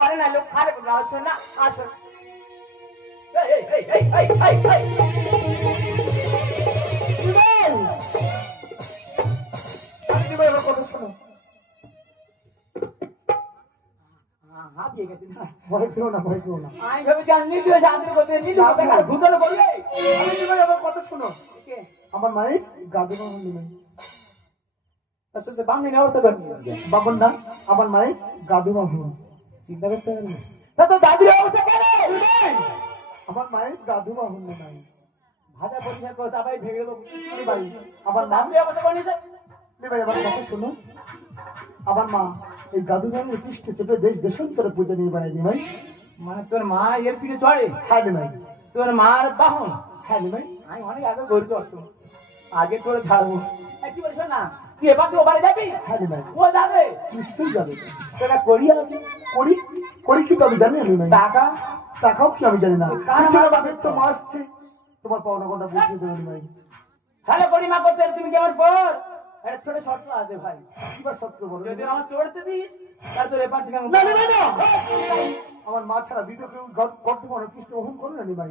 পারে না লোক খারে আসো না আসো ভয় পেও না, ভয় পেও না। আমি ভেবেছি আমি নির্দোষ আদর করতে নির্দোষ ভূতলে বলবে আমার কথা শোনো। আমার মায়ের গাদু নেই। বাংলা অবস্থা করবি বাবন না, আমার মায়ের গাদু মাহুন। চিন্তা করতে পারবি তা তো দাদির অবস্থা কেন আমার মায়ের গাদু মাহুন নাই। ভাষা পরিষ্কার করে তারপরে ভেঙে দেবো ভাই আমার মা দাদির অবস্থা করে নিয়েছে ভাই আমার কথা শোনো। আমার মা এই গাদু মাহুনের পৃষ্ঠে চেপে দেশ দেশান্তরে পূজা নিয়ে বানাইনি ভাই। মানে তোর মা এর পিঠে চড়ে হ্যাঁ ভাই, তোর মার বাহন হ্যাঁ ভাই। আমি অনেক আগে গড়ে চড়তো আগে চড়ে ছাড়বো কি বলিস না তুই এবার তুই ওবারে যাবি হ্যাঁ ভাই, ও যাবে নিশ্চয়ই যাবে। তোরা করিয়া আছে করি করি কি তো আমি জানি আমি ভাই। টাকা টাকাও কি আমি জানি না। কার পিছনে মা বাপের তো মা আসছে, তোমার পাওনা কথা বুঝিয়ে দেবেন ভাই। হ্যালো করিমা করতে তুমি কেমন পর একটা ছোট শর্ত আছে ভাই কিবার সত্য বলো। যদি আমার চড়তে দিস তাহলে তোর এবার থেকে না, না, না, না। আমার মা ছাড়া দ্বিতীয় কেউ গর্ত মনে কৃষ্ণ গ্রহণ করো না ভাই।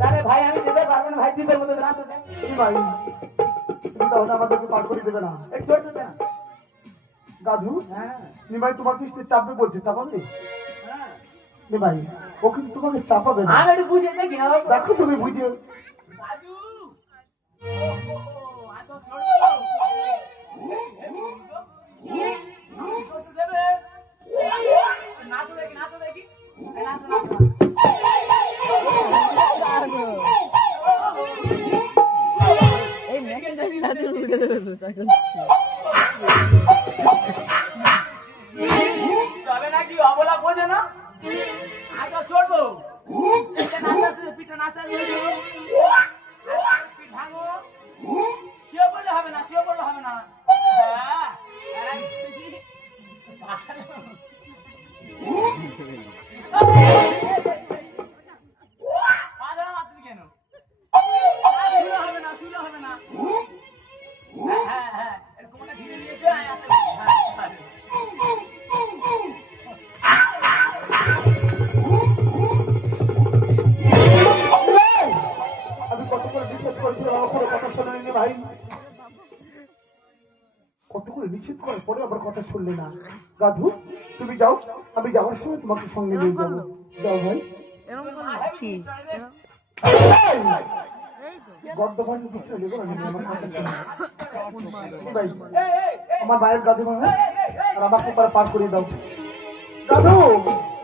তাহলে ভাই আমি যেতে পারবো না ভাই দ্বীপের মধ্যে রাতে দেখ তুমি ভাই, তুমি তাহলে আমাদেরকে পার করে দেবে না। একটু চড়তে দে না গাধু হ্যাঁ নিমাই তোমার পৃষ্ঠে চাপবে বলছে, চাপাবে হ্যাঁ নিমাই? ও কিন্তু তোমাকে চাপাবে না। আমি একটু বুঝে দেখি না দেখো তুমি বুঝে। রাজু আচ্ছা চড়বো চড়তে দেবে নাচো দেখি নাচো দেখি নাচো নাচো এই মেয়েটা সাথে উঠে দেবে তো তখন তবে নাকি অবলা বোঝে না আচ্ছা চড়বো পিঠে নাচা পিঠ ভাঙো শিও বললে হবে না শিও বললে হবে না কেন হবে না শুলে হবে না হ্যাঁ হ্যাঁ এরকম একটা ঘিরে নিয়েছে আমি কত করে নিষেধ করেছিলাম, আমার কোনো কথা শোনেনি ভাই। কত করে নিষেধ করার পরে আবার কথা শুনলে না। গাধু তুমি যাও, আমি যাওয়ার সময় তোমাকে সঙ্গে নিয়ে যাবো। যাও ভাই। এরকম করলো কি গর্দ ভাই কিছু নেবো না, আমার কথা শোনো ভাই। আমার মায়ের গাধু ভাই আর আমাকে পার করে দাও গাধু।